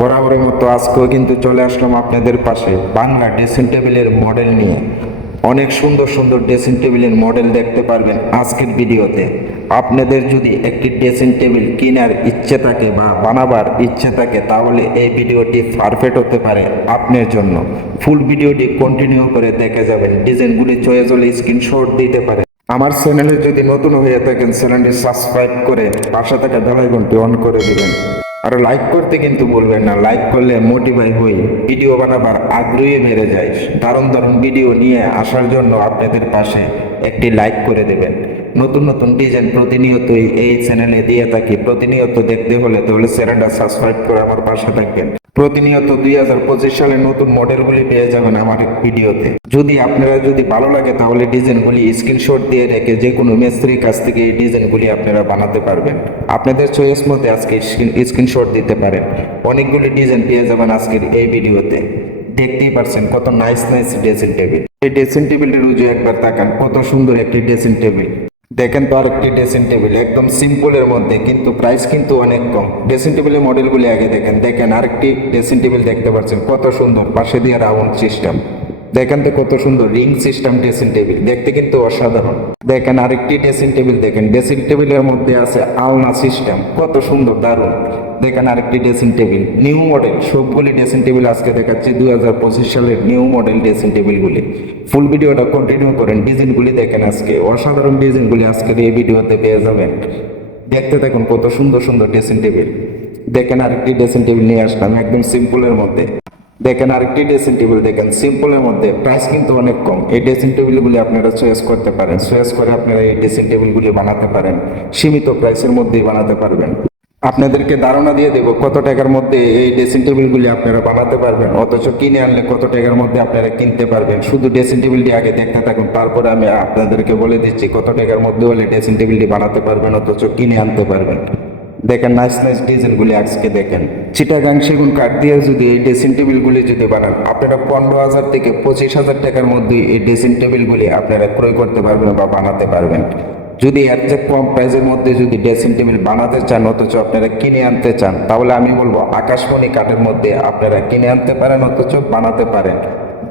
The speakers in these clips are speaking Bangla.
বরাবরের মতো আজকেও কিন্তু চলে আসলাম আপনাদের পাশে বাংলা ড্রেসিং টেবিলের মডেল নিয়ে। অনেক সুন্দর সুন্দর ড্রেসিং টেবিলের মডেল দেখতে পারবেন আজকের ভিডিওতে। আপনাদের যদি একটি ড্রেসিং টেবিল কেনার ইচ্ছে থাকে বা বানাবার ইচ্ছে থাকে, তাহলে এই ভিডিওটি পারফেক্ট হতে পারে আপনার জন্য। ফুল ভিডিওটি কন্টিনিউ করে দেখে যাবেন। ডিজাইনগুলি চয়েস হলে স্ক্রিনশট দিতে পারে। আমার চ্যানেলে যদি নতুন হয়ে থাকেন চ্যানেলটি সাবস্ক্রাইব করে পাশে থাকা ঘন্টি অন করে দিবেন। আর লাইক করতে কিন্তু বলবেন না। লাইক করলে মোটিভাই হই ভিডিও বানাবার আগ্রহী বেড়ে যায়। দারুণ দারুণ ভিডিও নিয়ে আসার জন্য আপনাদের পাশে একটি লাইক করে দেবেন। নতুন নতুন ডিজাইন প্রতিনিয়তই এই চ্যানেলে দিয়ে থাকি। প্রতিনিয়ত দেখতে হলে তাহলে চ্যানেলটা সাবস্ক্রাইব করে আমার পাশে থাকবেন। প্রতিনিয়ত দুই হাজার পঁচিশ সালে নতুন মডেলগুলি পেয়ে যাবেন আমার ভিডিওতে। যদি আপনারা যদি ভালো লাগে, তাহলে ডিজাইনগুলি স্ক্রিনশট দিয়ে রেখে যে কোনো মিস্ত্রির কাছ থেকে এই ডিজাইনগুলি আপনারা বানাতে পারবেন। আপনাদের চয়েস মতে আজকে স্ক্রিনশট দিতে পারেন। অনেকগুলি ডিজাইন পেয়ে যাবেন আজকের এই ভিডিওতে। দেখতেই পারছেন কত নাইস নাইস ড্রেসিং টেবিল এই ড্রেসিং টেবিলটির রুজু একবার তাকান, কত সুন্দর একটি ড্রেসিং টেবিল দেখেন তো আর একটি ড্রেসিং টেবিল একদম সিম্পলের মধ্যে, কিন্তু প্রাইস কিন্তু অনেক কম। ড্রেসিং টেবিলের মডেলগুলি আগে দেখেন। দেখেন আরেকটি ড্রেসিং টেবিল দেখতে পাচ্ছেন, কত সুন্দর। পাশে দিয়ে রাউন্ড সিস্টেম দেখেন তো কত সুন্দর রিং সিস্টেম ড্রেসিং টেবিল দেখতে কিন্তু অসাধারণ। দেখেন আরেকটি ড্রেসিং টেবিল দেখেন ড্রেসিং টেবিলের মধ্যে আছে আলনা সিস্টেম কত সুন্দর, দারুণ। দেখেন আরেকটি ড্রেসিং টেবিল নিউ মডেল সবগুলি ড্রেসিং টেবিল আজকে দেখাচ্ছি দুই হাজার পঁচিশ সালের নিউ মডেল ড্রেসিং টেবিলগুলি ফুল ভিডিওটা কন্টিনিউ করেন ডিজাইনগুলি দেখেন আজকে, অসাধারণ ডিজাইনগুলি আজকের এই ভিডিওতে পেয়ে যাবেন। দেখতে দেখুন কত সুন্দর সুন্দর ড্রেসিং টেবিল দেখেন আরেকটি ড্রেসিং টেবিল নিয়ে আসলাম, একদম সিম্পলের মধ্যে। দেখেন আরেকটি ড্রেসিং টেবিল দেখেন সিম্পলের মধ্যে প্রাইস কিন্তু অনেক কম। এই ড্রেসিং টেবিলগুলি আপনারা চয়েস করতে পারেন চয়েস করে আপনারা এই ড্রেসিং টেবিলগুলি বানাতে পারেন, সীমিত প্রাইসের মধ্যেই বানাতে পারবেন। আপনাদেরকে ধারণা দিয়ে দেবো কত টাকার মধ্যে এই ড্রেসিং টেবিলগুলি আপনারা বানাতে পারবেন, অথচ কিনে আনলে কত টাকার মধ্যে আপনারা কিনতে পারবেন। শুধু ড্রেসিং টেবিলটি আগে দেখতে থাকুন, তারপরে আমি আপনাদেরকে বলে দিচ্ছি কত টাকার মধ্যে হলে ড্রেসিং টেবিলটি বানাতে পারবেন, অথচ কিনে আনতে পারবেন। দেখেন নাইস নাইস ডিজাইনগুলি আজকে দেখেন। চিটাগাং সেগুন কাঠ দিয়ে যদি এই ড্রেসিং টেবিলগুলি যদি বানান, আপনারা পনেরো হাজার থেকে পঁচিশ হাজার টাকার মধ্যে এই ড্রেসিং টেবিলগুলি আপনারা ক্রয় করতে পারবেন বা বানাতে পারবেন। যদি এর চেয়ে কম প্রাইসের মধ্যে যদি ড্রেসিং টেবিল বানাতে চান, অথচ আপনারা কিনে আনতে চান, তাহলে আমি বলব আকাশমণি কাঠের মধ্যে আপনারা কিনে আনতে পারেন, অথচ বানাতে পারেন।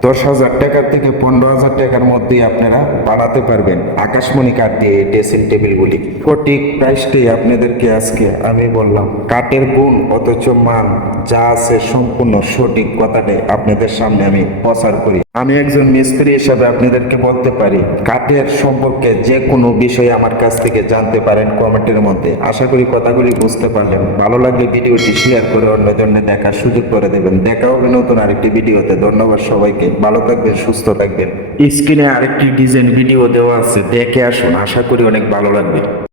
দশ হাজার টাকার থেকে পনেরো হাজার টাকার মধ্যে আপনারা বানাতে পারবেন আকাশমণি কাঠ দিয়ে ড্রেসিং টেবিলগুলি সঠিক প্রাইসটাই আপনাদেরকে আজকে আমি বললাম। কাঠের গুণ অথচ মান যা আছে সম্পূর্ণ সঠিক কথাটাই আপনাদের সামনে আমি প্রচার করি। আমি একজন মিস্ত্রি হিসাবে আপনাদেরকে বলতে পারি, কাঠের সম্পর্কে যে কোনো বিষয়ে আমার কাছ থেকে জানতে পারেন কমেন্টের মধ্যে। আশা করি কথাগুলি বুঝতে পারলেন। ভালো লাগলে ভিডিওটি শেয়ার করে অন্যজনে দেখার সুযোগ করে দেবেন। দেখা হবে নতুন আরেকটি ভিডিওতে। ধন্যবাদ সবাইকে। ভালো থাকবেন, সুস্থ থাকবেন। স্ক্রিনে আরেকটি ডিজাইন ভিডিও দেওয়া আছে, দেখে আসুন, আশা করি অনেক ভালো লাগবে।